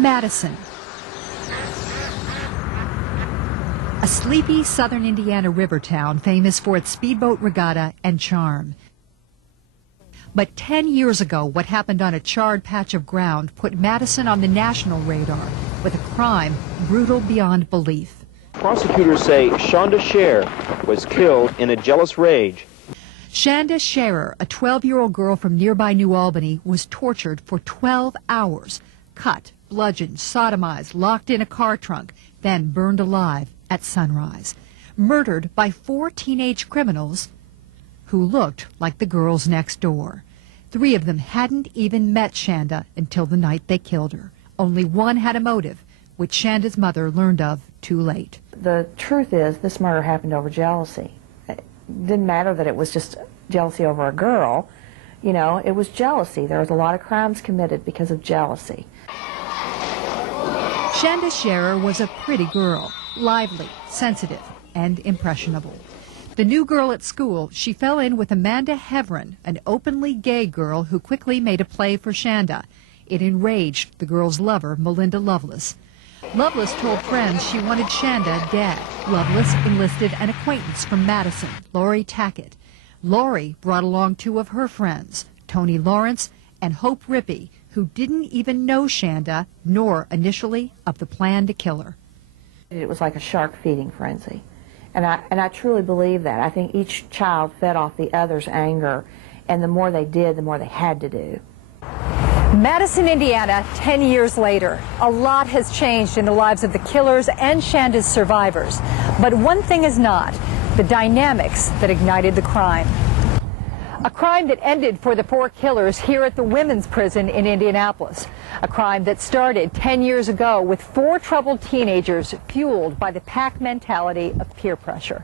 Madison, a sleepy southern Indiana river town famous for its speedboat regatta and charm. But 10 years ago, what happened on a charred patch of ground put Madison on the national radar with a crime brutal beyond belief. Prosecutors say Shonda Scherer was killed in a jealous rage. Shonda Scherer, a 12-year-old girl from nearby New Albany, was tortured for 12 hours, cut, bludgeoned, sodomized, locked in a car trunk, then burned alive at sunrise. Murdered by 4 teenage criminals who looked like the girls next door. 3 of them hadn't even met Shonda until the night they killed her. Only one had a motive, which Shonda's mother learned of too late. The truth is, this murder happened over jealousy. It didn't matter that it was just jealousy over a girl. You know, it was jealousy. There was a lot of crimes committed because of jealousy. Shonda Scherer was a pretty girl, lively, sensitive, and impressionable. The new girl at school, she fell in with Amanda Heverin, an openly gay girl who quickly made a play for Shonda. It enraged the girl's lover, Melinda Lovelace. Lovelace told friends she wanted Shonda dead. Lovelace enlisted an acquaintance from Madison, Lori Tackett. Lori brought along 2 of her friends, Tony Lawrence and Hope Rippey, who didn't even know Shonda, nor initially of the plan to kill her. It was like a shark feeding frenzy. And I truly believe that. I think each child fed off the other's anger, and the more they did, the more they had to do. Madison, Indiana, 10 years later. A lot has changed in the lives of the killers and Shonda's survivors. But one thing is not: the dynamics that ignited the crime. A crime that ended for the 4 killers here at the women's prison in Indianapolis. A crime that started 10 years ago with 4 troubled teenagers fueled by the pack mentality of peer pressure.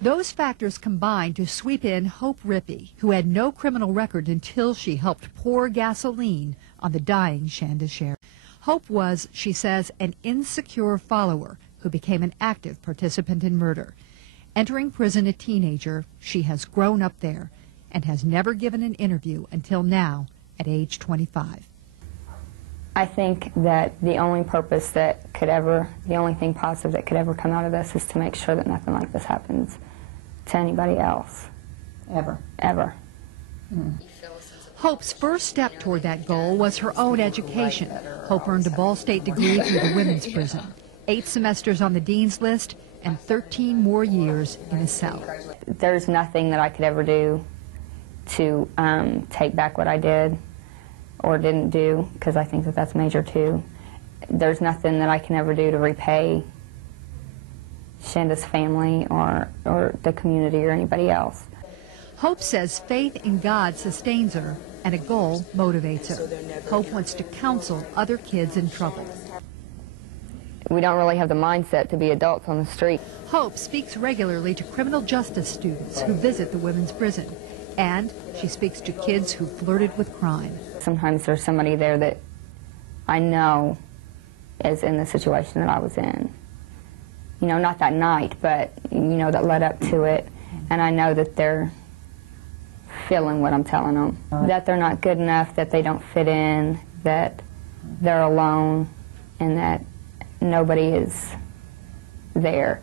Those factors combined to sweep in Hope Rippey, who had no criminal record until she helped pour gasoline on the dying Shonda Scherer. Hope was, she says, an insecure follower who became an active participant in murder. Entering prison a teenager, she has grown up there and has never given an interview until now at age 25. I think that the only thing positive that could ever come out of this is to make sure that nothing like this happens to anybody else. Ever? Ever. Hope's first step toward that goal was her own education. Hope earned a Ball State degree through the women's prison, 8 semesters on the dean's list, and 13 more years in a cell. There's nothing that I could ever do to take back what I did or didn't do, because I think that that's major too. There's nothing that I can ever do to repay Shonda's family or the community or anybody else. Hope says faith in God sustains her and a goal motivates her. Hope wants to counsel other kids in trouble. We don't really have the mindset to be adults on the street. Hope speaks regularly to criminal justice students who visit the women's prison. And she speaks to kids who flirted with crime. Sometimes there's somebody there that I know is in the situation that I was in. You know, not that night, but, you know, that led up to it. And I know that they're feeling what I'm telling them. That they're not good enough, that they don't fit in, that they're alone, and that nobody is there.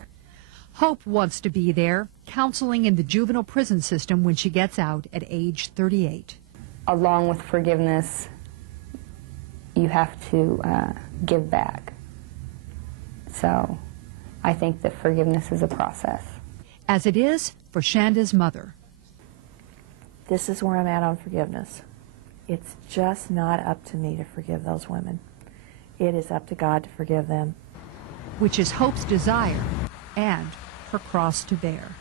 Hope wants to be there, counseling in the juvenile prison system when she gets out at age 38. Along with forgiveness, you have to give back. So I think that forgiveness is a process. As it is for Shonda's mother. This is where I'm at on forgiveness. It's just not up to me to forgive those women. It is up to God to forgive them. Which is Hope's desire and her cross to bear.